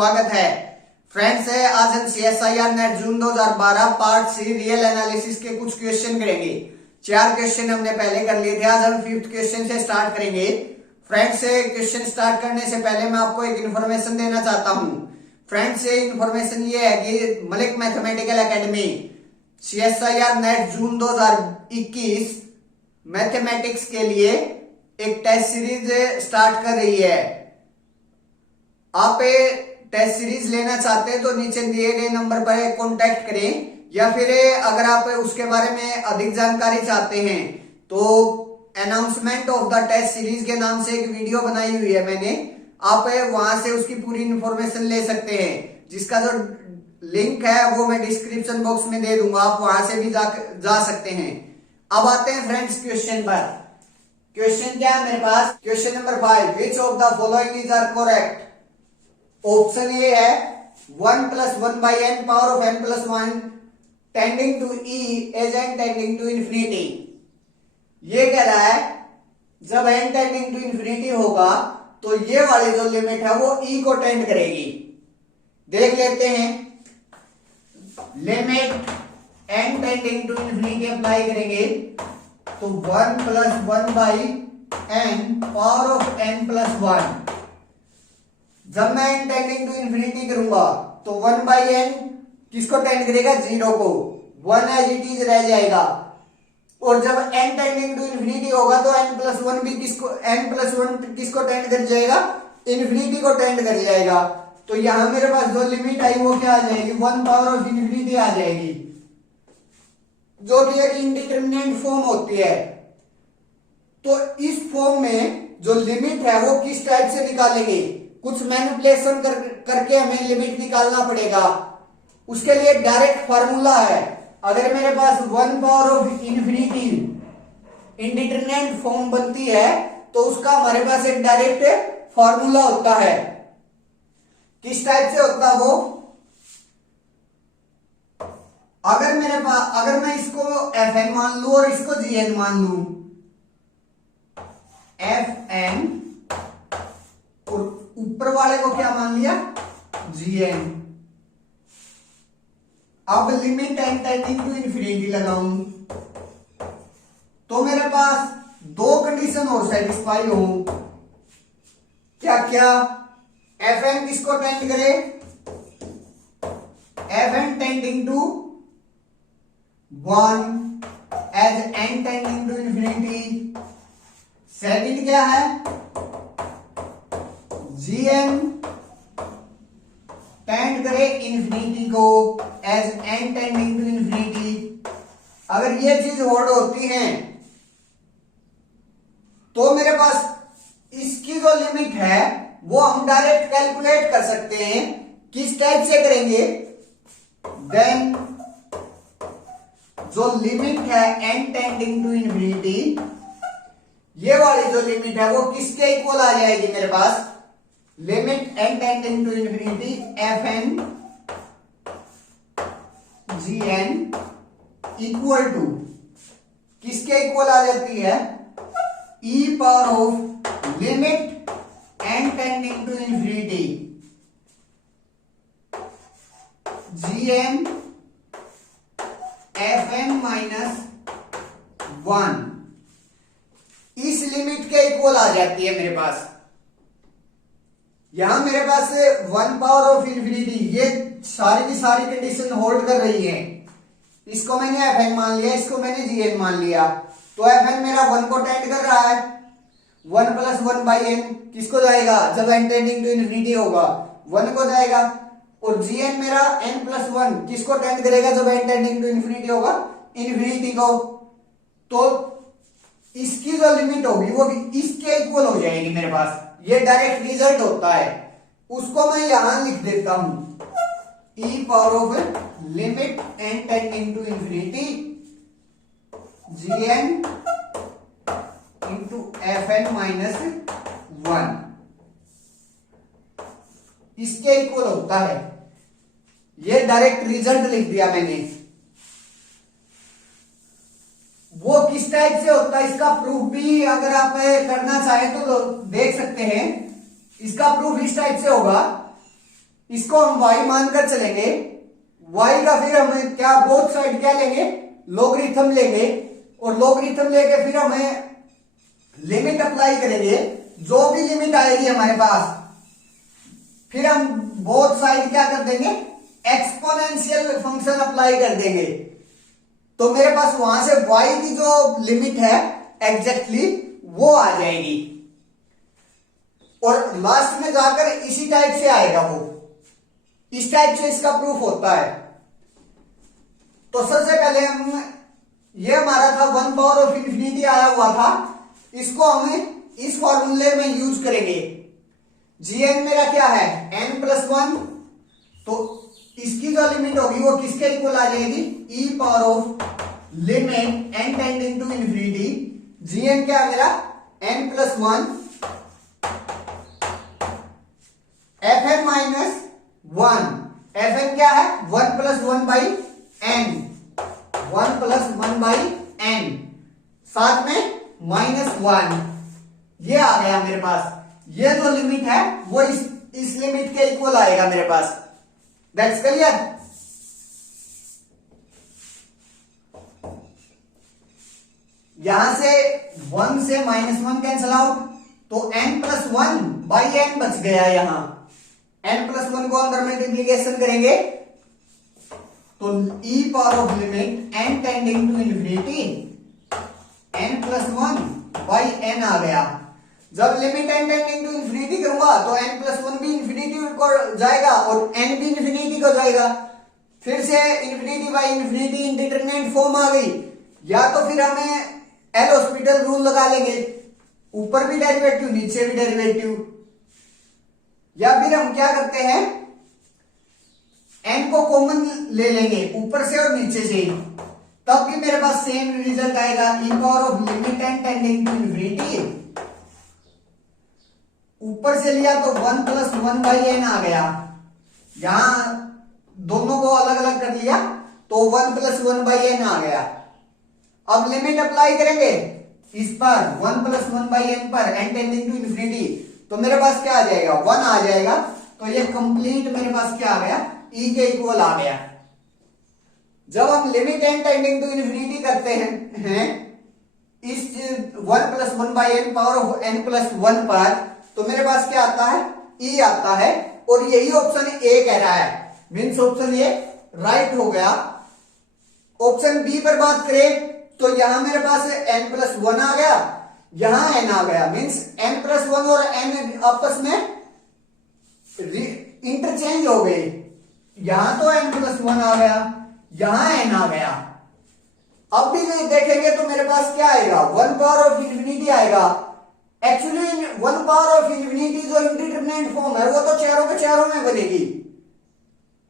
स्वागत है। फ्रेंड्स, आज हम CSIR नेट जून 2012 पार्ट सी रियल एनालिसिस के कुछ क्वेश्चन करेंगे। 4 क्वेश्चन हमने पहले कर लिए थे, आज हम 5th क्वेश्चन से स्टार्ट करेंगे। फ्रेंड्स, क्वेश्चन स्टार्ट करने से पहले मैं आपको एक इन्फॉर्मेशन देना चाहता हूँ। फ्रेंड्स, इन्फॉर्मेशन ये है कि Malik mathematical academy CSIR NET June 2021 mathematics के लिए एक टेस्ट सीरीज स्टार्ट कर रही है। आप टेस्ट सीरीज लेना चाहते हैं तो नीचे दिए गए नंबर पर कांटेक्ट करें, या फिर अगर आप उसके बारे में अधिक जानकारी चाहते हैं तो announcement of the test series के नाम से एक वीडियो बनाई हुई है मैंने, आप वहां से उसकी पूरी इंफॉर्मेशन ले सकते हैं, जिसका जो लिंक है वो मैं डिस्क्रिप्शन बॉक्स में दे दूंगा, आप वहां से भी जा सकते हैं। अब आते हैं फ्रेंड्स क्वेश्चन पर। क्वेश्चन क्या है मेरे पास? Question number 5, which of the following is are correct? Option A है 1 + 1 / n power of n + 1 tending to e as n tending to infinity. ये कह रहा है जब n टेंडिंग टू इंफिनिटी होगा तो ये वाली जो लिमिट है वो e को टेंड करेगी। देख लेते हैं, limit n tending to infinity apply करेंगे तो 1 + 1 / n पावर ऑफ n + 1। जब मैं n टेंडिंग टू इंफिनिटी करूंगा तो 1/n किसको टेंड करेगा? 0 को। 1 एज इट इज रह जाएगा। और जब n टेंडिंग टू इंफिनिटी होगा तो n + 1 भी किसको टेंड कर जाएगा? इंफिनिटी को टेंड कर जाएगा। तो यहां मेरे पास जो लिमिट आई वो क्या आ जाएगी? 1 पावर ऑफ इंफिनिटी आ जाएगी, जो कि एक इंडिटरमिनेट फॉर्म होती है। तो इस फॉर्म में जो लिमिट है वो किस टाइप से निकालेंगे? कुछ मैनिपुलेशन करके हमें लिमिट निकालना पड़ेगा। उसके लिए डायरेक्ट फार्मूला है। अगर मेरे पास 1 power of infinity indeterminate form बनती है तो उसका हमारे पास एक डायरेक्ट फार्मूला होता है। किस टाइप से होता है वो? अगर मैं इसको Fn मान लू और इसको Gn मान लू, Fn और ऊपर वाले को क्या मान लिया? Gn। अब limit n tending to infinity लगाऊं तो मेरे पास 2 कंडीशन और सेटिस्फाई हो। क्या क्या? Fn किसको टेंड करे? Fn tending to 1 as n tending to infinity. Second क्या है? Gn टेंड करे इंफिनिटी को as n tending to infinity. अगर ये चीज होल्ड होती है तो मेरे पास इसकी जो लिमिट है वो हम डायरेक्ट कैलकुलेट कर सकते हैं। किस टाइप से करेंगे? देन जो लिमिट है n टेंडिंग टू इंफिनिटी, ये वाली जो लिमिट है वो किसके इक्वल आ जाएगी मेरे पास? Limit n tending to infinity Fn Gn equal to किसके इक्वल आ जाती है? e power of limit n tending to infinity Gn Fn - 1 इस लिमिट के इक्वल आ जाती है मेरे पास। यहां मेरे पास 1 पावर ऑफ इंफिनिटी, ये सारी की सारी कंडीशन होल्ड कर रही है। इसको मैंने Fn मान लिया, इसको मैंने Gn मान लिया, तो Fn मेरा 1 को टेंड कर रहा है। 1 + 1 / n किसको जाएगा? जब n टेंडिंग टू इंफिनिटी होगा 1 को जाएगा। और Gn मेरा n + 1 किसको टेंड करेगा जब n टेंडिंग टू इंफिनिटी होगा? इंफिनिटी को। तो इसकी जो लिमिट होगी वो भी इसके इक्वल हो जाएगी मेरे पास। ये डायरेक्ट रिजल्ट होता है, उसको मैं यहां लिख देता हूं। e power of limit n tending to infinity Gn into Fn - 1 इसके इक्वल होता है। ये डायरेक्ट रिजल्ट लिख दिया मैंने। वो किस टाइप से होता है इसका प्रूफ भी अगर आप करना चाहें तो देख सकते हैं। इसका प्रूफ इस टाइप से होगा इसको हम y मानकर चलेंगे। y का फिर हम क्या बोथ साइड क्या लेंगे, लॉगरिथम लेंगे, और लॉगरिथम लेके फिर हमें लिमिट अप्लाई करेंगे। जो भी लिमिट आएगी हमारे पास, फिर हम बोथ साइड क्या कर देंगे, एक्सपोनेंशियल फंक्शन अप्लाई कर देंगे। तो मेरे पास वहां से y की जो लिमिट है एग्जैक्टली वो आ जाएगी, और लास्ट में जाकर इसी टाइप से आएगा, वो इस टाइप से इसका प्रूफ होता है। तो सबसे पहले हम, ये हमारा था 1 पावर ऑफ इंफिनिटी आया हुआ था, इसको हम इस फॉर्मूले में यूज करेंगे। gn मेरा क्या है, n+1, तो इसकी जो लिमिट होगी वो किसके इक्वल आ जाएगी, e power of limit n tending to infinity. gn क्या है मेरा, n+1 fn-1, fn क्या है, 1+1/n, 1+1/n, साथ में -1, ये आ गया मेरे पास। ये जो लिमिट है वो इस लिमिट के इक्वल आएगा मेरे पास। That's clear. यहां से 1 से -1 कैंसल आउट, तो n+1/n बच गया। यहां n+1 को अंदर मल्टीप्लीकेशन करेंगे तो e power of limit n tending to infinity n+1/n आ गया। जब limit n tending to infinity करूंगा तो n+1 भी इंफिनिटी को जाएगा और n भी इंफिनिटी को जाएगा। फिर से infinity by infinity indeterminate form आ गई। या तो फिर हमें एल हॉस्पिटल रूल लगा लेंगे, ऊपर भी डेरिवेटिव नीचे भी डेरिवेटिव, या फिर हम क्या करते हैं, n को कॉमन ले लेंगे ऊपर से और नीचे से, तब भी मेरे पास सेम रिजल्ट आएगा। e power of limit n tending to infinity, ऊपर से लिया तो 1+1/n आ गया। यहां दोनों को अलग अलग कर लिया तो 1+1/n आ गया। अब लिमिट अप्लाई करेंगे इस पर 1+1/n पर, n टेंडिंग टू इंफिनिटी, तो मेरे पास क्या आ जाएगा, 1 आ जाएगा। तो ये कंप्लीट मेरे पास क्या आ गया, e के इक्वल आ गया। जब हम limit n tending to infinity करते हैं इस 1+1/n पावर ऑफ n+1 पर, तो मेरे पास क्या आता है, e आता है, और यही ऑप्शन ए कह रहा है, मीन्स ऑप्शन ए राइट हो गया। ऑप्शन बी पर बात करें तो यहां मेरे पास n+1 आ गया, यहां n आ गया, मीन्स n+1 और n आपस में इंटरचेंज हो गए। यहां तो n+1 आ गया, यहां n आ गया। अब भी देखेंगे तो मेरे पास क्या आएगा, 1 पावर ऑफ इंफिनिटी आएगा। एक्चुअली 1 पावर ऑफ इंफिनिटी जो इंडिटरमिनेट फॉर्म है वो तो चारों के चारों में बनेगी।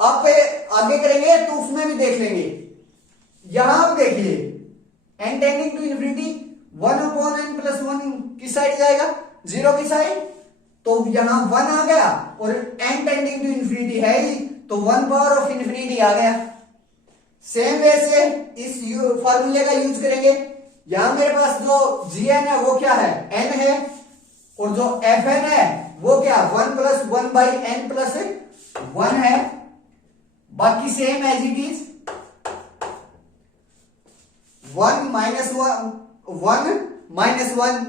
अब आगे करेंगे तो उसमें भी देख लेंगे। यहां देखिए n tending to infinity 1/n+1 किस साइड जाएगा, 0 की साइड, तो यहां 1 आ गया, और n टेंडिंग टू इंफिनिटी है ही, तो 1 पावर ऑफ इंफिनिटी आ गया। सेम वे से इस फॉर्मूले का यूज करेंगे। यहां मेरे पास जो gn है वो क्या है, n है, और जो fn है वो क्या 1+1/n+1 है। बाकी सेम एज इट इज, 1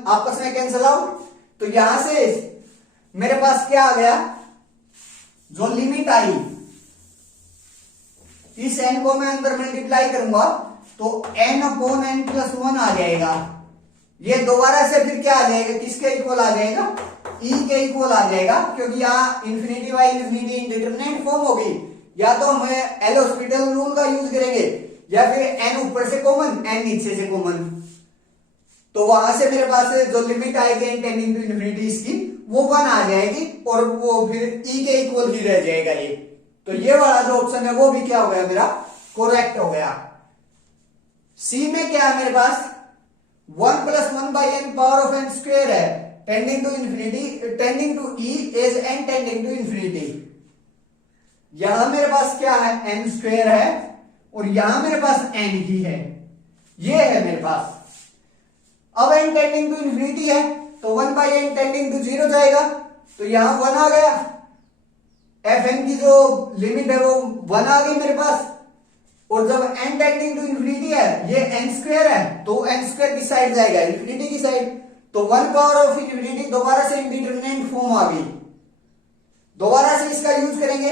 आपस में कैंसल आउट। तो यहां से मेरे पास क्या आ गया, जो लिमिट आई, इस n को मैं अंदर मल्टीप्लाई करूंगा तो n/n+1 आ जाएगा। ये दोबारा से फिर क्या आ जाएगा, किसके इक्वल आ जाएगा, e के इक्वल आ जाएगा, क्योंकि यहाँ infinity by infinity indeterminate form होगी। या तो हम एल हॉस्पिटल रूल का यूज करेंगे, या फिर n ऊपर से कॉमन n नीचे से कॉमन, तो वहां से मेरे पास जो लिमिट आएगी n टेंडिंग टू इंफिनिटी इसकी, वो 1 आ जाएगी, और वो फिर e के इक्वल ही रह जाएगा ये। तो ये वाला जो ऑप्शन है वो भी क्या हो गया, मेरा करेक्ट हो गया। सी में क्या है मेरे पास, 1+1/n power of n square है, tending to infinity, tending to e as n tending to infinity. यहां मेरे पास क्या है, n स्क्वायर है, और यहां मेरे पास n ही है, ये है मेरे पास। अब n टेंडिंग टू इंफिनिटी है तो 1/n टेंडिंग टू 0 जाएगा, तो यहां 1 आ गया, एफ एन की जो लिमिट है वो 1 आ गई मेरे पास, और जब n टेंडिंग टू इंफिनिटी है, ये n स्क्वायर है, तो n स्क्वायर किस साइड जाएगा, इंफिनिटी की साइड, तो 1 पावर ऑफ इंफिनिटी दोबारा से इंडिटरमिनेंट फॉर्म आ गई, दोबारा से इसका यूज करेंगे।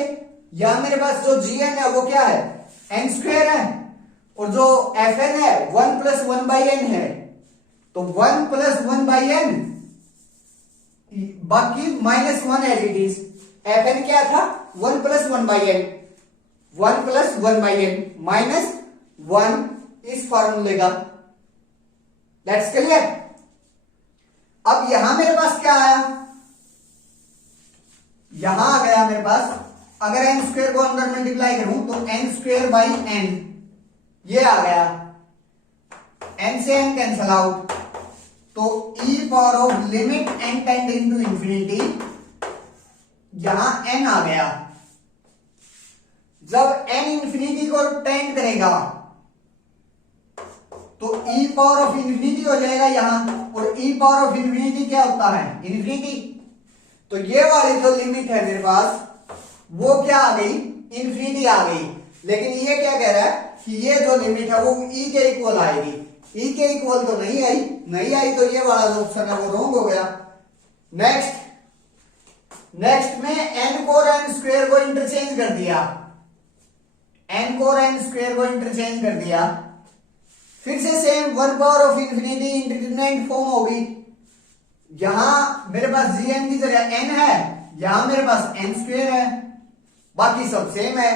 यहां मेरे पास जो gn है वो क्या है, n स्क्वायर है, और जो fn है 1 प्लस 1 बाई एन है, तो 1 प्लस 1 बाई एन, बाकी minus 1 as it is. fn क्या था, 1 plus 1 by n, 1 plus 1 by n minus 1 इस फॉर्मूले का। That's clear. अब यहां मेरे पास क्या आया, यहां आ गया मेरे पास, अगर एन स्क्वायर को अंदर मल्टीप्लाई करूं तो एन स्क्वायर बाई एन, ये आ गया, एन से एन कैंसल आउट, तो e power of limit n tending to infinity, यहां n आ गया। जब n इंफिनिटी को टेंड करेगा तो e पावर ऑफ इंफिनिटी हो जाएगा यहां, और e पावर ऑफ इंफिनिटी क्या होता है, इंफिनिटी। तो ये वाली जो लिमिट है मेरे पास वो क्या आ गई, इंफिनिटी आ गई। लेकिन ये क्या कह रहा है कि ये जो लिमिट है वो e के इक्वल आएगी, e के इक्वल तो नहीं आई, नहीं आई तो ये वाला जो ऑप्शन है वो रॉन्ग हो गया। नेक्स्ट में n को और n स्क्वायर को इंटरचेंज कर दिया, n को और n स्क्वायर को इंटरचेंज कर दिया, फिर से same 1 power of infinity indeterminate form होगी। यहां मेरे पास gn की जगह n है, यहां मेरे पास n स्क्वायर है, बाकी सब सेम है,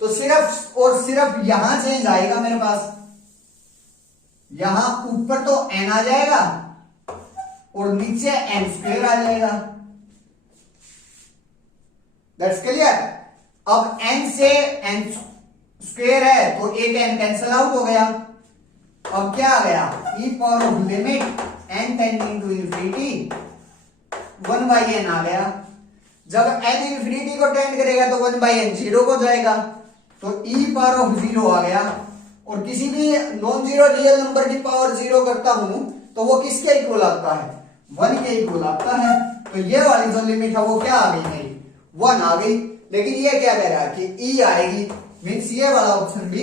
तो सिर्फ और सिर्फ यहां चेंज आएगा मेरे पास, यहां ऊपर तो n आ जाएगा और नीचे n स्क्वायर आ जाएगा। That's clear. अब n से n स्क्वायर है तो एक n कैंसल आउट हो गया, अब क्या आ गया, e power of limit n tending to infinity 1 by N आ गया। जब n इंफिनिटी को टेंड करेगा तो 1 बाई एन जीरो हो जाएगा, तो e पावर ऑफ जीरो आ गया। और किसी भी नॉन जीरो रियल नंबर की पावर जीरो करता हूं तो वो किसके इक्वल आता है, 1 के इक्वल आता है। तो ये वाली जो लिमिट है वो क्या आ गई मेरी, 1 आ गई। लेकिन ये क्या कह रहा है कि e आएगी, मीन्स ये वाला ऑप्शन भी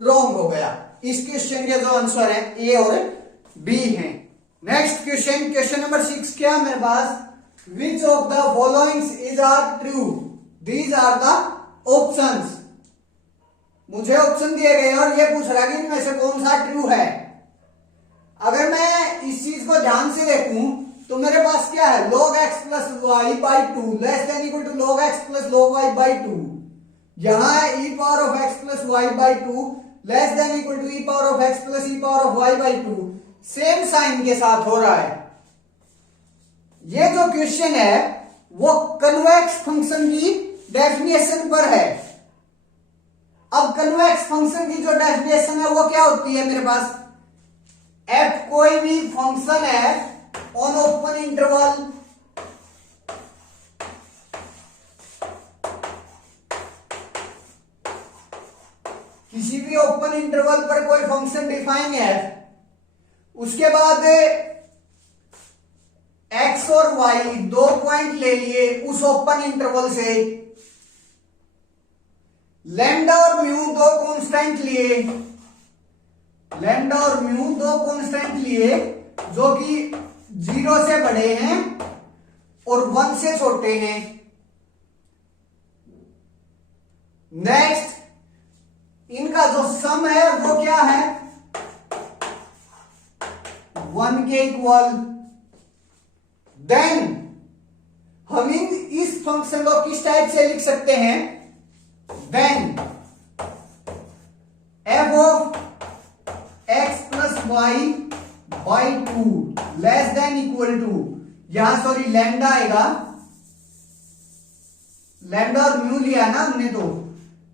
रॉन्ग हो गया। इस क्वेश्चन के जो आंसर है ए और बी हैं। नेक्स्ट क्वेश्चन, क्वेश्चन नंबर 6 क्या है मेरे पास, which of the followings is are true, these are the options. मुझे ऑप्शन दिए गए और ये पूछ रहा है कि इनमें से कौन सा ट्रू है। अगर मैं इस चीज को ध्यान से देखूं तो मेरे पास क्या है, log x plus y by two less than equal to log x plus log y by two. यहां है e power of x plus y by two less than equal to e power of x plus e power of y by two, same sign के साथ हो रहा है। ये जो question है वो कन्वेक्स फंक्शन की डेफिनेशन पर है। अब कन्वेक्स फंक्शन की जो डेफिनेशन है वो क्या होती है मेरे पास, f कोई भी फंक्शन है ऑन ओपन इंटरवल किसी भी ओपन इंटरवल पर कोई फंक्शन डिफाइन है, उसके बाद x और y दो पॉइंट ले लिए उस ओपन इंटरवल से, लैम्डा और म्यू दो कांस्टेंट लिए, लैम्डा और म्यू दो कांस्टेंट लिए जो कि 0 से बड़े हैं और 1 से छोटे हैं। नेक्स्ट इनका जो सम है वो क्या है, 1 के इक्वल। देन हम इस फंक्शन को किस टाइप से लिख सकते हैं, then f of x plus y by two less than equal to, यहां सॉरी लैम्डा आएगा, लैम्डा और म्यू लिया ना हमने, तो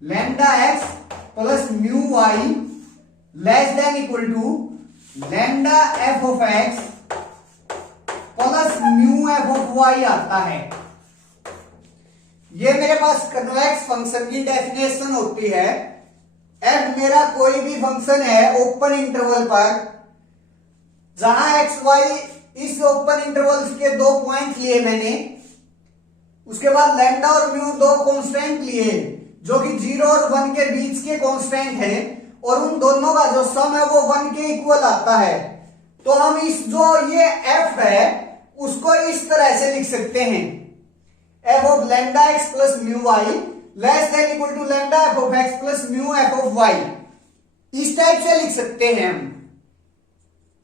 lambda x plus mu y less than equal to lambda f of x plus mu f of y आता है। ये मेरे पास कन्वेक्स फंक्शन की डेफिनेशन होती है। f मेरा कोई भी फंक्शन है ओपन इंटरवल पर, जहां x y इस ओपन इंटरवल के दो पॉइंट लिए मैंने, उसके बाद लैम्डा और म्यू दो कांस्टेंट लिए जो कि 0 और 1 के बीच के कांस्टेंट हैं और उन दोनों का जो सम है वो 1 के इक्वल आता है। तो हम इस जो ये f है उसको इस तरह से लिख सकते हैं, f of lambda x plus mu y less than equal to lambda f of x plus mu f of y। इस टाइप से लिख सकते हैं हम।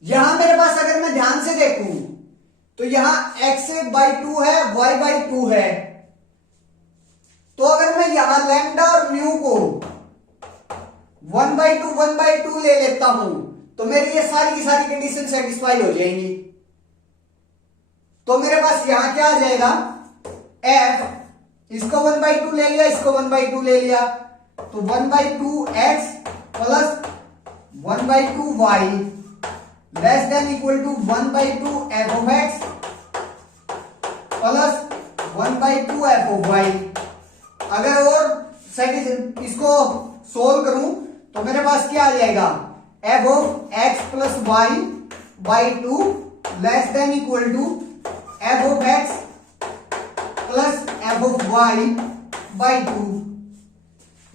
यहां मेरे पास अगर मैं ध्यान से देखूं तो यहां x/2 है, y/2 है। तो अगर मैं यहां लैम्डा और म्यू को 1/2 ले लेता हूं तो मेरी ये सारी की सारी कंडीशन सेटिस्फाई हो जाएंगी। तो मेरे पास यहां क्या आ जाएगा, f, इसको 1/2 ले लिया, इसको 1/2 ले लिया, तो 1/2x plus 1/2y less than equal to 1/2 f of x plus 1/2 f of y। अगर और इसको सोल्व करूं तो मेरे पास क्या आ जाएगा, f of x plus y by 2 less than equal to f of x plus f of y by 2।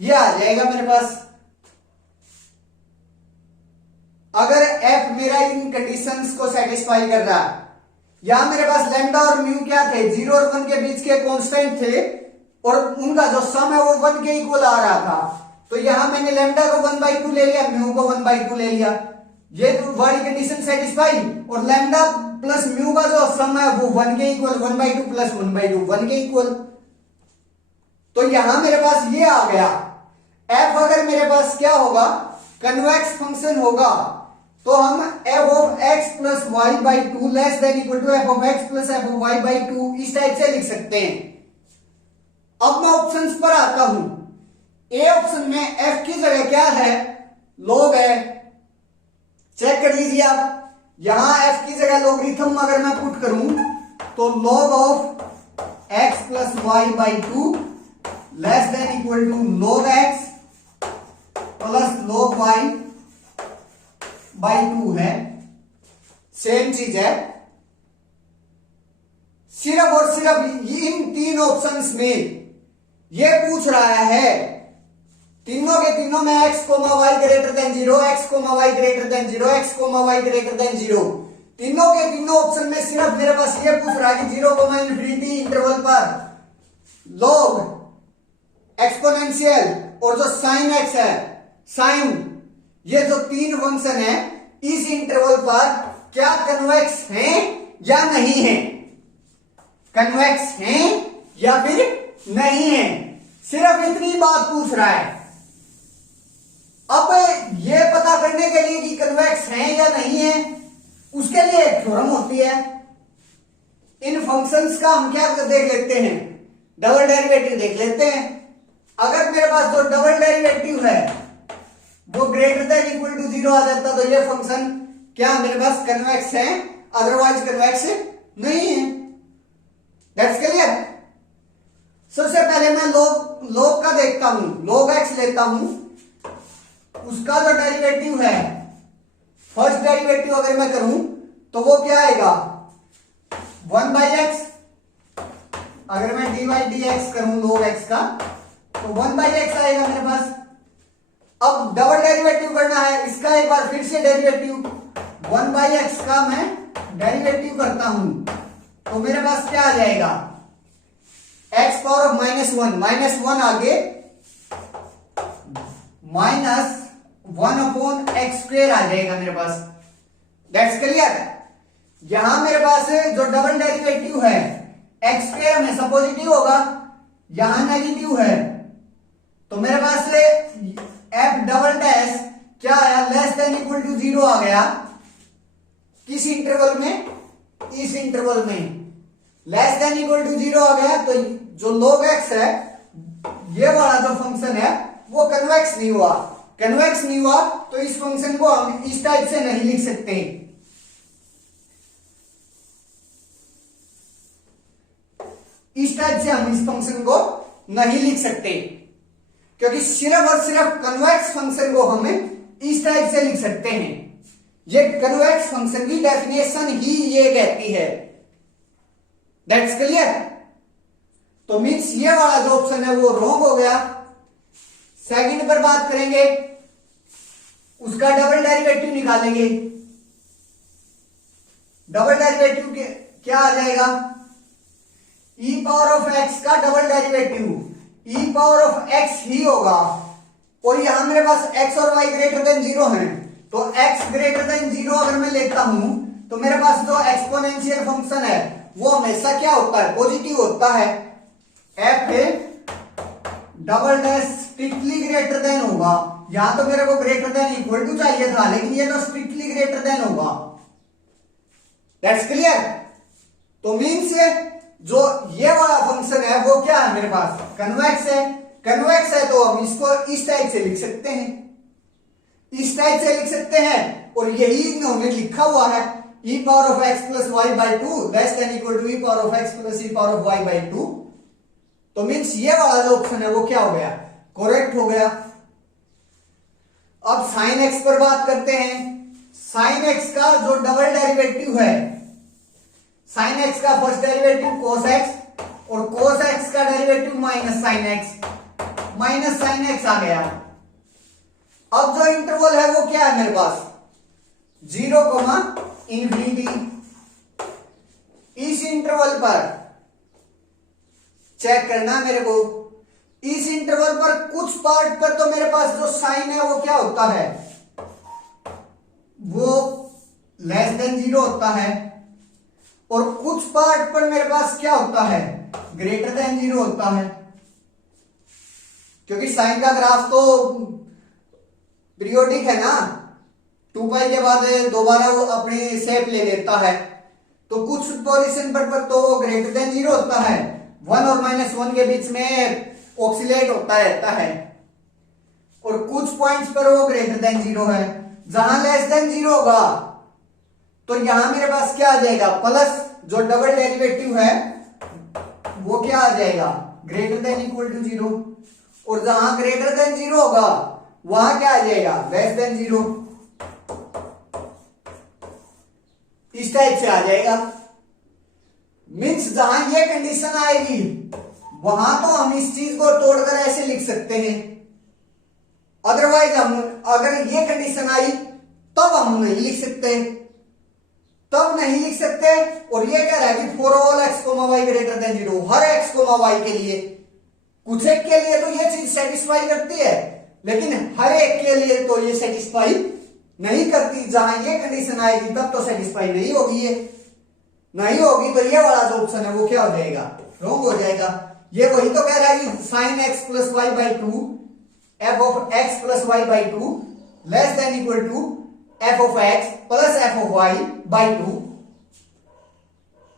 ये आ जाएगा मेरे पास। अगर f मेरा इन कंडीशंस को सेटिस्फाई कर रहा है, यहां मेरे पास लैम्डा और म्यू क्या थे, 0 और 1 के बीच के कांस्टेंट थे और उनका जो सम है वो 1 के इक्वल आ रहा था। तो यहां मैंने लैम्डा को 1/2 ले लिया, म्यू को 1/2 ले लिया, ये तो वाली कंडीशन सेटिस्फाई। और लैम्डा प्लस म्यू का जो सम है वो 1 के इक्वल, 1/2 प्लस 1/2 1 के इक्वल। तो यहां मेरे पास ये आ गया। f अगर मेरे पास क्या होगा, कन्वेक्स फंक्शन होगा, तो हम f of x plus y by 2 less than equal to f of x plus f of y by 2 इस टाइप से लिख सकते हैं। अब मैं ऑप्शंस पर आता हूं। ए ऑप्शन में f की जगह क्या है, log है। चेक कर लीजिए आप, यहां f की जगह लॉगरिथम अगर मैं पुट करूं तो log of x plus y by 2 less than equal to log x plus log y by 2 है। सेम चीज है, सिर्फ और सिर्फ इन तीन ऑप्शंस में ये पूछ रहा है, तीनों के तीनों में x, y greater than 0, x, y greater than 0, x, y greater than 0। तीनों के तीनों ऑप्शन में सिर्फ मेरे पास ये पूछ रहा है कि 0, इन्फिनिटी इंटरवल पर log एक्सपोनेंशियल और जो साइन x है, साइन, ये जो तीन फंक्शन है इस इंटरवल पर क्या कन्वेक्स हैं या नहीं है, कन्वेक्स हैं या फिर नहीं है, सिर्फ इतनी बात पूछ रहा है। अब ये पता करने के लिए कि कन्वेक्स हैं या नहीं है, उसके लिए एक थ्योरम होती है। इन फंक्शंस का हम क्या देख लेते हैं, डबल डेरिवेटिव देख लेते हैं। अगर मेरे पास जो डबल डेरिवेटिव है वो ग्रेटर देन इक्वल टू 0 आ जाता तो ये फंक्शन क्या मेरे पास कन्वेक्स है, अदरवाइज कन्वेक्स नहीं है। That's clear. सबसे पहले मैं log का देखता हूं, log x लेता हूं, उसका जो डेरिवेटिव है, फर्स्ट डेरिवेटिव अगर मैं करूं तो वो क्या आएगा, 1/x। अगर मैं dy/dx करूं log x का तो 1/x आएगा मेरे पास। अब डबल डेरिवेटिव करना है, इसका एक बार फिर से डेरिवेटिव 1/x का मैं डेरिवेटिव करता हूं तो मेरे पास क्या आ जाएगा, x पावर ऑफ -1 आगे -1 अपॉन x स्क्वायर आ जाएगा मेरे पास। That's clear. यहां मेरे पास जो डबल डेरिवेटिव है x स्क्वायर हमेशा पॉजिटिव होगा, यहां नेगेटिव है, तो मेरे पास f डबल डैश क्या आया, लेस देन इक्वल टू 0 आ गया। किस इंटरवल में, इस इंटरवल में लेस देन इक्वल टू 0 आ गया। तो जो log x है, ये वाला जो फंक्शन है वो कन्वेक्स नहीं हुआ। कन्वेक्स नहीं हुआ तो इस फंक्शन को हम इस टाइप से नहीं लिख सकते। इस टाइप से हम इस फंक्शन को नहीं लिख सकते क्योंकि सिर्फ और सिर्फ कन्वेक्स फंक्शन को हम इस टाइप से लिख सकते हैं। ये कन्वेक्स फंक्शन की डेफिनेशन ही ये कहती है। That's clear. तो मीन्स ये वाला जो ऑप्शन है वो रॉन्ग हो गया। सेकंड पर बात करेंगे, उसका डबल डेरिवेटिव निकालेंगे। डबल डेरिवेटिव क्या आ जाएगा, e पावर ऑफ x का double derivative e power of x ही होगा। और यहां मेरे पास x और y ग्रेटर देन 0 है, तो x ग्रेटर देन 0 अगर मैं लेता हूं तो मेरे पास जो एक्सपोनेंशियल फंक्शन है वो हमेशा क्या होता है, पॉजिटिव होता है। f है double dash strictly greater than होगा। यहां तो मेरे को ग्रेटर देन इक्वल टू चाहिए था, लेकिन ये तो स्ट्रिक्टली ग्रेटर देन होगा। That's clear. तो मीन्स जो ये वाला फंक्शन है वो क्या है, मेरे पास कन्वेक्स है। कन्वेक्स है तो हम इसको इस टाइप से लिख सकते हैं, इस टाइप से लिख सकते हैं। और यही इन्होंने लिखा हुआ है e power of x plus y by two less than equal to e power of x plus e power of y by two. तो मीन्स ये वाला जो ऑप्शन है वो क्या हो गया, करेक्ट हो गया। अब साइन x पर बात करते हैं। साइन x का जो डबल डेरिवेटिव है, साइन x का फर्स्ट डेरिवेटिव cos x और cos x का derivative minus sine x, minus sine x आ गया। अब जो इंटरवल है वो क्या है मेरे पास, 0, इंफिनिटी। इस इंटरवल पर चेक करना मेरे को, इस इंटरवल पर कुछ पार्ट पर तो मेरे पास जो साइन है वो क्या होता है, वो लेस देन 0 होता है। और कुछ पार्ट पर मेरे पास क्या होता है, ग्रेटर देन 0 होता है। क्योंकि साइन का ग्राफ तो पीरियोडिक है ना, 2 पाई के बाद दोबारा वो अपनी शेप ले लेता है। तो कुछ पोजीशन पर तो वो ग्रेटर देन 0 होता है, 1 और -1 के बीच में ऑक्सीलेट होता रहता है। और कुछ पॉइंट्स पर वो ग्रेटर देन 0 है। जहां लेस देन 0 होगा तो यहां मेरे पास क्या आ जाएगा, प्लस जो डबल डेरिवेटिव है वो क्या आ जाएगा, ग्रेटर देन इक्वल टू 0। और जहां ग्रेटर देन 0 होगा वहां क्या आ जाएगा, लेस देन 0। इस टाइप से आ जाएगा। मीन्स जहां ये कंडीशन आएगी वहां तो हम इस चीज को तोड़कर ऐसे लिख सकते हैं। अदरवाइज हम अगर ये कंडीशन आई तब हम नहीं लिख सकते, तब नहीं लिख सकते। और ये कह रहा है कि for all x, y greater than 0, her x, y के लिए। कुछ एक के लिए तो ये चीज सेटिस्फाई करती है, लेकिन हर एक के लिए तो ये सेटिस्फाई नहीं करती। जहां ये कंडीशन आएगी तब तो सेटिस्फाई नहीं होगी, ये नहीं होगी तो ये वाला जो ऑप्शन है वो क्या हो जाएगा, रॉन्ग हो जाएगा। ये वही तो कह रहा है कि sine x plus y by two f of x plus y by two less than equal to f of x plus f of y by two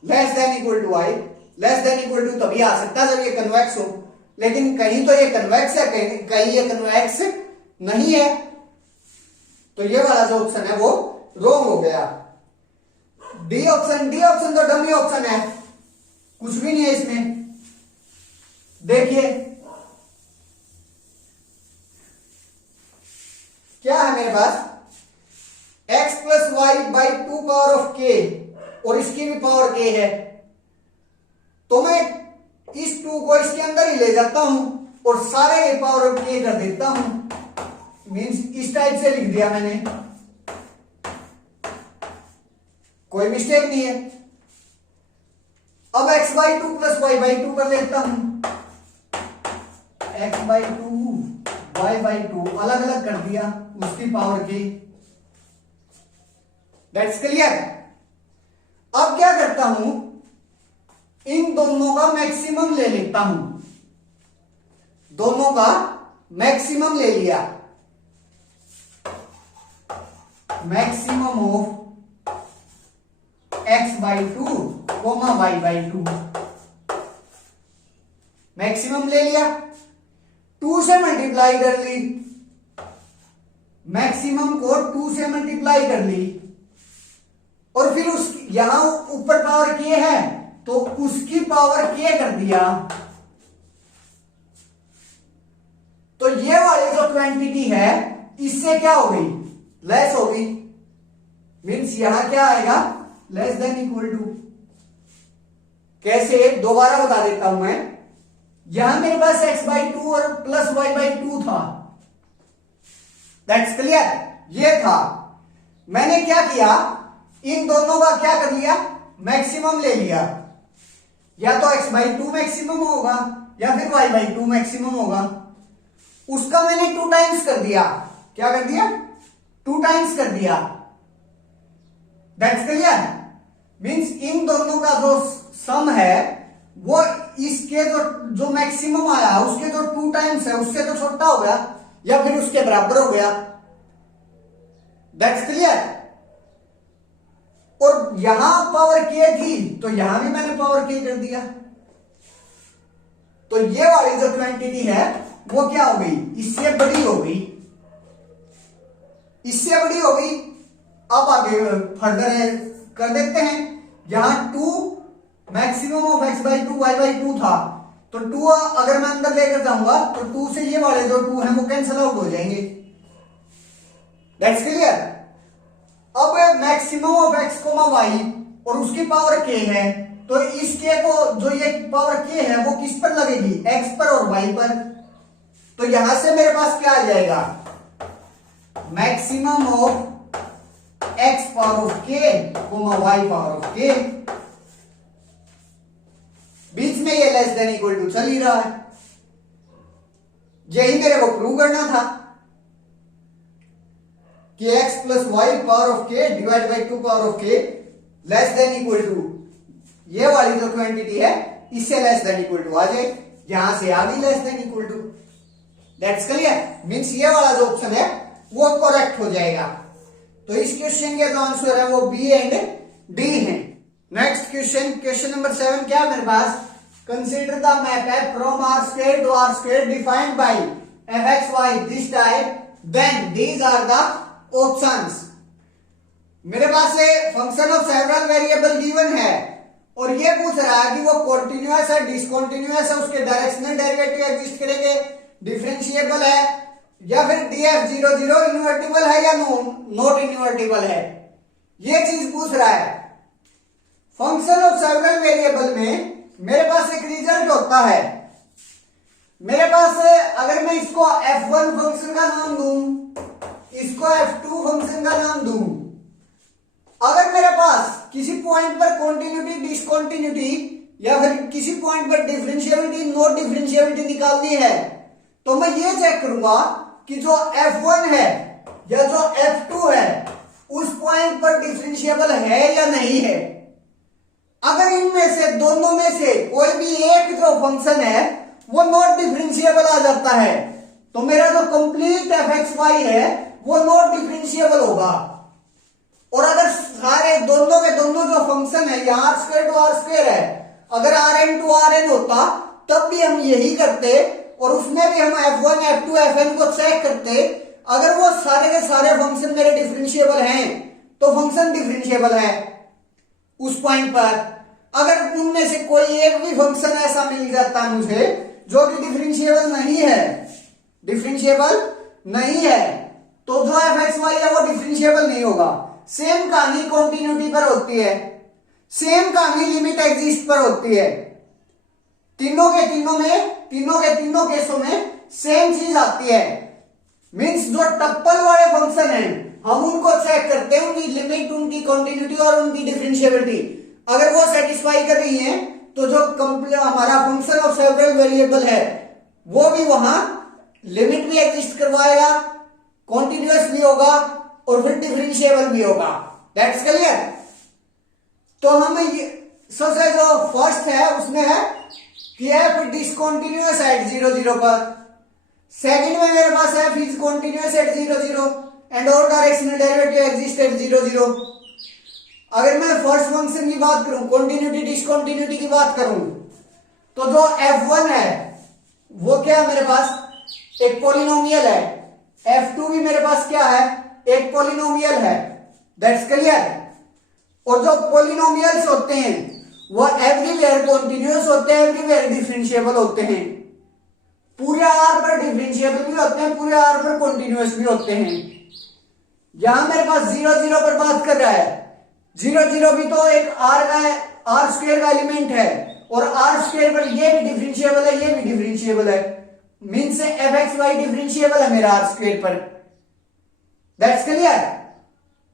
less than equal to y। Less than equal to तभी आ सकता है जब ये convex हो, लेकिन कहीं तो ये कन्वेक्स है, कहीं ये कन्वेक्स नहीं है। तो ये वाला जो ऑप्शन है वो रॉन्ग हो गया। डी ऑप्शन तो डमी ऑप्शन है, कुछ भी नहीं है इसमें। देखिए क्या है मेरे पास, x plus y by two power of k और इसकी भी पावर k है। तो मैं इस 2 को इसके अंदर ही ले जाता हूं और सारे के पावर ऑफ k कर देता हूं। मीन्स इस टाइप से लिख दिया मैंने, कोई मिस्टेक नहीं है। अब x by two plus y by two कर लेता हूं, x by two y by two अलग अलग कर दिया उसकी पावर की। That's clear. अब क्या करता हूं, इन दोनों का मैक्सिमम ले लेता हूं, दोनों का मैक्सिमम ले लिया, maximum of x by two comma y by to, maximum ले लिया, 2 से मल्टीप्लाई कर ली, मैक्सिमम को 2 से मल्टीप्लाई कर ली। और फिर उस यहां ऊपर पावर k है तो उसकी पावर k कर दिया। तो ये वाली जो क्वांटिटी है इससे क्या हो गई, लेस हो गई। मीन्स यहां क्या आएगा, लेस देन इक्वल टू। कैसे, दोबारा बता देता हूं मैं। यहां मेरे पास x/2 और प्लस y/2 था। That's clear. ये था, मैंने क्या किया, इन दोनों का क्या कर लिया, मैक्सिमम ले लिया। या तो x/2 मैक्सिमम होगा या फिर y/2 मैक्सिमम होगा। उसका मैंने 2 टाइम्स कर दिया। क्या कर दिया, 2 टाइम्स कर दिया। That's clear. मींस इन दोनों का जो सम है वो इसके जो मैक्सिमम आया उसके जो 2 टाइम्स है उससे तो छोटा हो गया या फिर उसके बराबर हो गया। That's clear. और यहां पावर k थी तो यहां भी मैंने पावर k कर दिया। तो ये वाली जो क्वांटिटी है वो क्या हो गई, इससे बड़ी हो गई, इससे बड़ी हो गई। अब आगे फर्दर कर देते हैं। यहां 2 मैक्सिमम ऑफ x/2 y/2 था, तो 2 अगर मैं अंदर लेकर जाऊंगा तो 2 से ये वाले जो 2 हैं वो कैंसिल आउट हो जाएंगे। That's clear. अब मैक्सिमम ऑफ x, y और उसकी पावर k है, तो इस k को जो ये पावर k है वो किस पर लगेगी, x पर और y पर। तो यहां से मेरे पास क्या आ जाएगा, maximum of x power of k, y power of k। बीच में ये लेस देन इक्वल टू चल ही रहा है। यही मेरे को प्रूव करना था कि x plus y power of k divide by 2 power of k less than equal to ये वाली जो क्वांटिटी है इससे लेस देन इक्वल टू आ जाए। यहां से आ गई less than equal to. That's clear. Means ये वाला जो ऑप्शन है वो करेक्ट हो जाएगा। तो इस क्वेश्चन के जो आंसर है वो बी एंड डी है। नेक्स्ट क्वेश्चन, क्वेश्चन नंबर 7 क्या है मेरे पास, कंसीडर द मैप है from r² to r² defined by fxy this type, then these are the options. मेरे पास function of several variable given है और ये पूछ रहा है कि वो कॉन्टिन्यूअस है, डिसकंटिन्यूअस है, उसके डायरेक्शनल डेरिवेटिव एग्जिस्ट करेंगे, डिफरेंशिएबल है या फिर df00 इन्वर्टिबल है या नॉट इन्वर्टिबल है, ये चीज पूछ रहा है। फंक्शन ऑफ सेवरल वेरिएबल में मेरे पास एक रिजल्ट होता है। मेरे पास अगर मैं इसको f1 फंक्शन का नाम दूं, इसको f2 फंक्शन का नाम दूं, अगर मेरे पास किसी पॉइंट पर कॉन्टिन्यूटी, डिसकंटिन्यूटी या फिर किसी पॉइंट पर डिफरेंशिएबिलिटी, नॉट डिफरेंशिएबिलिटी निकालनी है, तो मैं ये चेक करूंगा कि जो f1 है या जो f2 है उस पॉइंट पर डिफरेंशिएबल है या नहीं है। अगर इनमें से दोनों में से कोई भी एक जो फंक्शन है वो नॉट डिफरेंशिएबल आ जाता है तो मेरा जो कंप्लीट fxy है वो नॉट डिफरेंशिएबल होगा। और अगर सारे दोनों के दोनों जो फंक्शन है यहाँ r² to r² है, अगर rn to rn होता तब भी हम यही करते और उसमें भी हम f1 f2 fn को चेक करते। अगर वो सारे के सारे फंक्शन मेरे डिफरेंशिएबल हैं तो फंक्शन डिफरेंशिएबल है उस पॉइंट पर। अगर उनमें से कोई एक भी फंक्शन ऐसा मिल जाता है मुझे जो कि डिफरेंशिएबल नहीं है, डिफरेंशिएबल नहीं है, तो जो fxy है वो डिफरेंशिएबल नहीं होगा। सेम कहानी कॉन्टिन्यूटी पर होती है, सेम कहानी लिमिट एग्जिस्ट पर होती है। तीनों के तीनों केसों में सेम चीज आती है। मींस जो टप्पल वाले फंक्शन है हम उनको चेक करते हैं, उनकी लिमिट, उनकी कॉन्टिन्यूटी और उनकी डिफरेंशिएबिलिटी। अगर वो सेटिस्फाई कर रही है तो जो हमारा फंक्शन ऑफ सेवरल वेरिएबल है वो भी वहां लिमिट भी एग्जिस्ट करवाएगा, कॉन्टिन्यूअस भी होगा और फिर डिफरेंशिएबल भी होगा। That's clear. तो हम सबसे जो फर्स्ट है उसमें है कि f डिसकंटिन्यूअस एट 0 0 पर। सेकंड में मेरे पास f is continuous at 0 0 and all directional derivative exist at 0 0। अगर मैं फर्स्ट फंक्शन की बात करूं, कंटिन्यूटी डिसकंटिन्यूटी की बात करूं, तो जो f1 है वो क्या है मेरे पास एक पॉलिनोमियल है, f2 भी मेरे पास क्या है एक पॉलिनोमियल है। That's clear. और जो पॉलिनोमियल्स होते हैं वो एवरीवेयर कॉन्टिन्यूअस होते हैं, एवरीवेयर डिफरेंशिएबल होते हैं। पूरे आर पर डिफरेंशिएबल भी होते हैं, पूरे आर पर कॉन्टिन्यूअस भी होते हैं। यहां मेरे पास 0 0 पर बात कर रहा है, 0 0 भी तो एक आर का है, r² का एलिमेंट है और आर स्क्वायर पर ये भी डिफरेंशिएबल है, ये भी डिफरेंशिएबल है, means f x y differentiable है मेरा आर स्क्वायर पर। That's clear.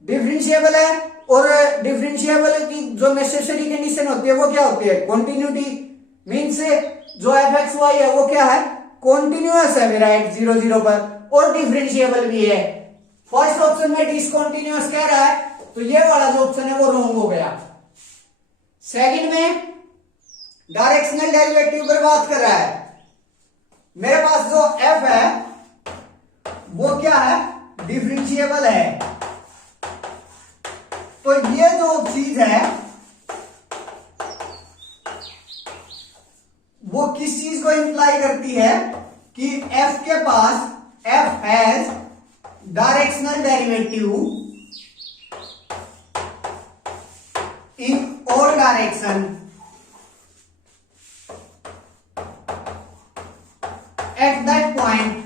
डिफरेंशिएबल है और डिफरेंशिएबल की जो नेसेसरी कंडीशन होती है वो क्या होती है, कॉन्टिन्यूटी। मीन्स जो एफ एक्स वाई है वो क्या है, कॉन्टिन्यूअस है मेरा एक्स 0 0 पर और डिफरेंशिएबल भी है। फर्स्ट ऑप्शन में डिसकंटीन्यूअस कह रहा है तो ये वाला जो ऑप्शन है वो रॉन्ग हो गया। सेकंड में डायरेक्शनल डेरिवेटिव पर बात कर रहा है। मेरे पास जो एफ है वो क्या है, डिफरेंशिएबल है। तो ये जो चीज है वो किस चीज को इंप्लाई करती है कि एफ के पास, F has directional derivative in all direction at that point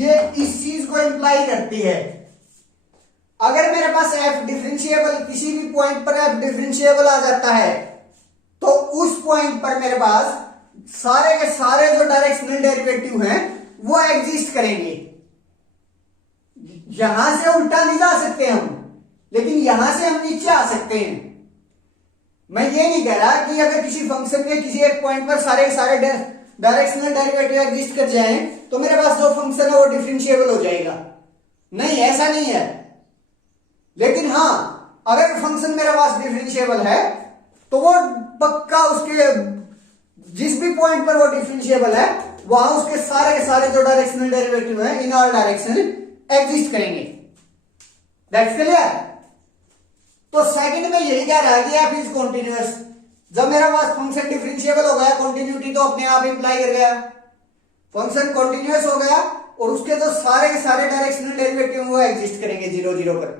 ये इस चीज को इंप्लाई करती है। अगर मेरे पास एफ डिफरेंशिएबल, किसी भी पॉइंट पर एफ डिफरेंशिएबल आ जाता है तो उस पॉइंट पर मेरे पास सारे के सारे जो डायरेक्शनल डेरिवेटिव हैं वो एग्जिस्ट करेंगे। यहां से उल्टा नहीं जा सकते हम, लेकिन यहां से हम नीचे आ सकते हैं। मैं ये नहीं कह रहा कि अगर किसी फंक्शन के किसी एक पॉइंट पर सारे के सारे डायरेक्शनल डेरिवेटिव एग्जिस्ट कर जाएं तो मेरे पास जो फंक्शन है वो डिफरेंशिएबल हो जाएगा, नहीं, ऐसा नहीं है। लेकिन हां, अगर फंक्शन मेरे पास डिफरेंशिएबल है तो वो पक्का उसके जिस भी पॉइंट पर वो डिफरेंशिएबल है वहां उसके सारे के सारे जो डायरेक्शनल डेरिवेटिव है इन ऑल डायरेक्शन एग्जिस्ट करेंगे। That's clear. तो सेकंड में यही कह रहा है कि एफ इज कॉन्टिन्यूअस। जब मेरा पास फंक्शन डिफरेंशिएबल हो गया, कॉन्टिन्यूटी तो अपने आप इंप्लाई कर गया, फंक्शन कॉन्टिन्यूअस हो गया और उसके जो सारे के सारे डायरेक्शनल डेरिवेटिव वो एग्जिस्ट करेंगे 0 0 पर,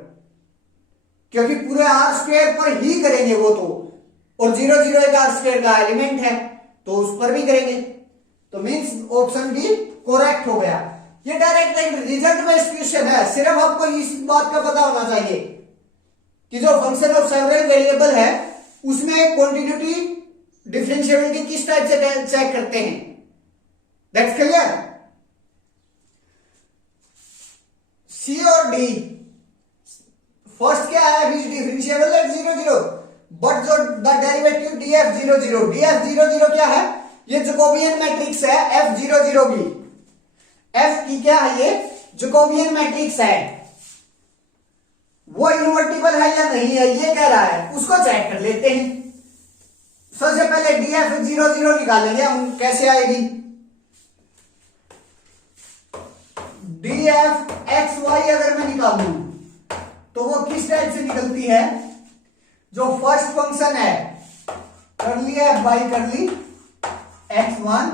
क्योंकि पूरे आर स्क्वायर पर ही करेंगे वो तो, और 0 0 एक आर स्क्वायर का एलिमेंट है तो उस पर भी करेंगे। तो मींस ऑप्शन बी करेक्ट हो गया। ये डायरेक्ट रिजल्ट बेस्ड क्वेश्चन है, सिर्फ आपको इस बात का पता होना चाहिए कि जो फंक्शन ऑफ सेवरल वेरिएबल है उसमें कॉन्टिन्यूटी डिफरेंशिएबिलिटी किस टाइप से चेक करते हैं। That's clear. सी और डी, फर्स्ट क्या है, इज डिफरेंशिएबल एट 0 0, बट जो द डेरिवेटिव df 0 0, df 0 0 क्या है, ये जैकोबियन मैट्रिक्स है f 0 0 की। f की क्या है, ये जैकोबियन मैट्रिक्स है, वो इनवर्टिबल है या नहीं है ये कह रहा है, उसको चेक कर लेते हैं। सबसे पहले df 0 0 निकालेंगे हम, कैसे आएगी, df xy अगर मैं निकालूं तो वो किस टाइप से निकलती है, जो फर्स्ट फंक्शन है करली एफ बाई करली x1,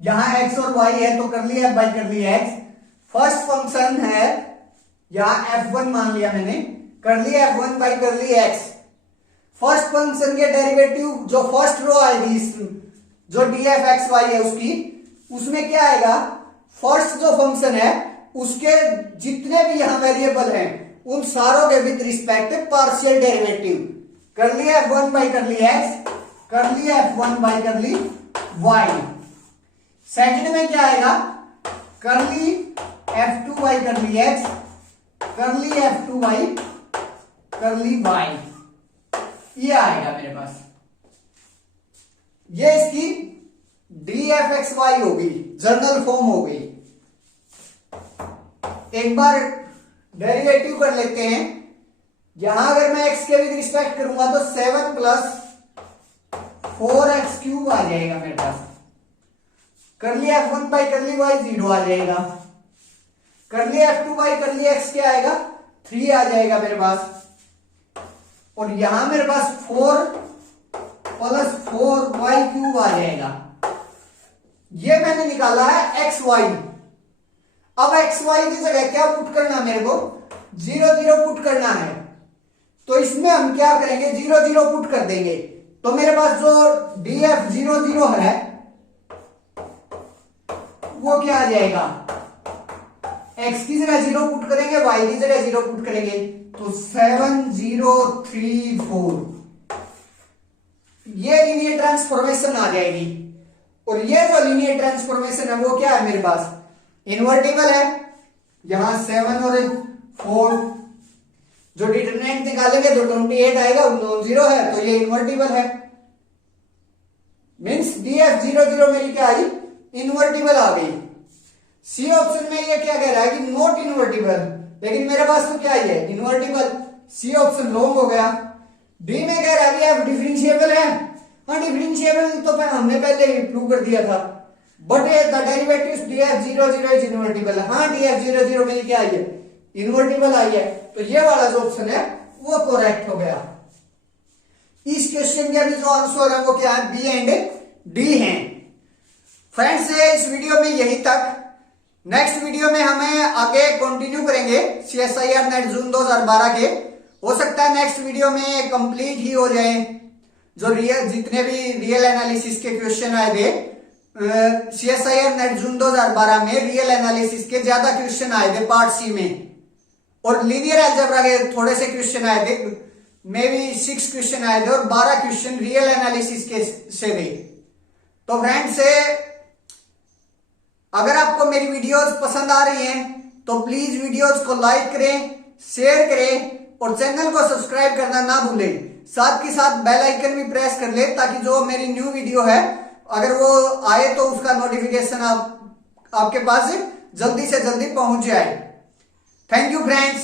यहां x और y है तो करली एफ बाई करली x, फर्स्ट फंक्शन है यहां f1 मान लिया मैंने, करली f1 बाई करली x, फर्स्ट फंक्शन के डेरिवेटिव जो फर्स्ट रो आएगी जो df xy है उसकी, उसमें क्या आएगा, फर्स्ट जो फंक्शन है उसके जितने भी यहां वेरिएबल हैं उन सारों के विद रिस्पेक्ट पार्शियल डेरिवेटिव, करली f1 बाई करली x, करली f1 बाई करली y। सेकंड में क्या आएगा, करली f2 बाई करली x, करली f2 बाई करली y, ये आएगा मेरे पास। ये इसकी dfxy होगी, जनरल फॉर्म हो गई। एक बार डेरिवेटिव कर लेते हैं, यहां अगर मैं x के विद रिस्पेक्ट करूंगा तो 7 प्लस 4x क्यूब आ जाएगा मेरे पास, करली f1 बाई करली y 0 आ जाएगा, करली f2 बाई करली x क्या आएगा, 3 आ जाएगा मेरे पास, और यहां मेरे पास 4 प्लस 4y क्यूब आ जाएगा। ये मैंने निकाला है xy। अब xy की जगह क्या पुट करना मेरे को, 0 0 पुट करना है, तो इसमें हम क्या करेंगे, 0 0 पुट कर देंगे, तो मेरे पास जो df 0 0 है वो क्या आ जाएगा, x की जगह 0 पुट करेंगे, y की जगह 0 पुट करेंगे, तो 7034 ये लीनियर ट्रांसफॉर्मेशन आ जाएगी। और ये जो लीनियर ट्रांसफॉर्मेशन है वो क्या है मेरे पास, इन्वर्टिबल है। यहां 7 और 4 जो डिटरमिनेंट निकालेंगे तो 28 आएगा, नॉन जीरो है तो ये इन्वर्टिबल है। मींस DF00 मेरी क्या आई, इन्वर्टिबल आ गई। सी ऑप्शन में ये क्या कह रहा है कि नॉट इन्वर्टिबल, लेकिन मेरे पास तो क्या है, इन्वर्टिबल। सी ऑप्शन रॉन्ग हो गया। डी में कह रहा है कि एफ डिफरेंशिएबल है। हाँ डिफरेंशिएबल तो हमने पहले ही प्रूव कर दिया था, but the derivative DF00 is invertible. हाँ DF00 में क्या आई है, इन्वर्टिबल आई है, तो ये वाला जो ऑप्शन है वो करेक्ट हो गया। इस क्वेश्चन के अभी जो आंसर है वो क्या है, बी एंड डी हैं। फ्रेंड्स इस वीडियो में यही तक। नेक्स्ट वीडियो में हमें आगे कंटिन्यू करेंगे CSIR नेट जून 2012 के। हो सकता है नेक्स्ट वीडियो में कंप्लीट ही हो जाए जो जितने भी रियल एनालिसिस के क्वेश्चन आए थे। CSIR नेट जून 2012 में रियल एनालिसिस के ज्यादा क्वेश्चन आए थे पार्ट सी में, और लीनियर अलजेब्रा के थोड़े से क्वेश्चन आए थे, मे बी 6 क्वेश्चन आए थे और 12 क्वेश्चन रियल एनालिसिस के से थे। तो फ्रेंड्स अगर आपको मेरी वीडियोस पसंद आ रही हैं तो प्लीज वीडियोस को लाइक करें, शेयर करें और चैनल को सब्सक्राइब करना ना भूलें। साथ के साथ बेल आइकन भी प्रेस कर ले ताकि जो मेरी न्यू वीडियो है अगर वो आए तो उसका नोटिफिकेशन आपके पास जल्दी से जल्दी पहुंच जाए। Thank you friends.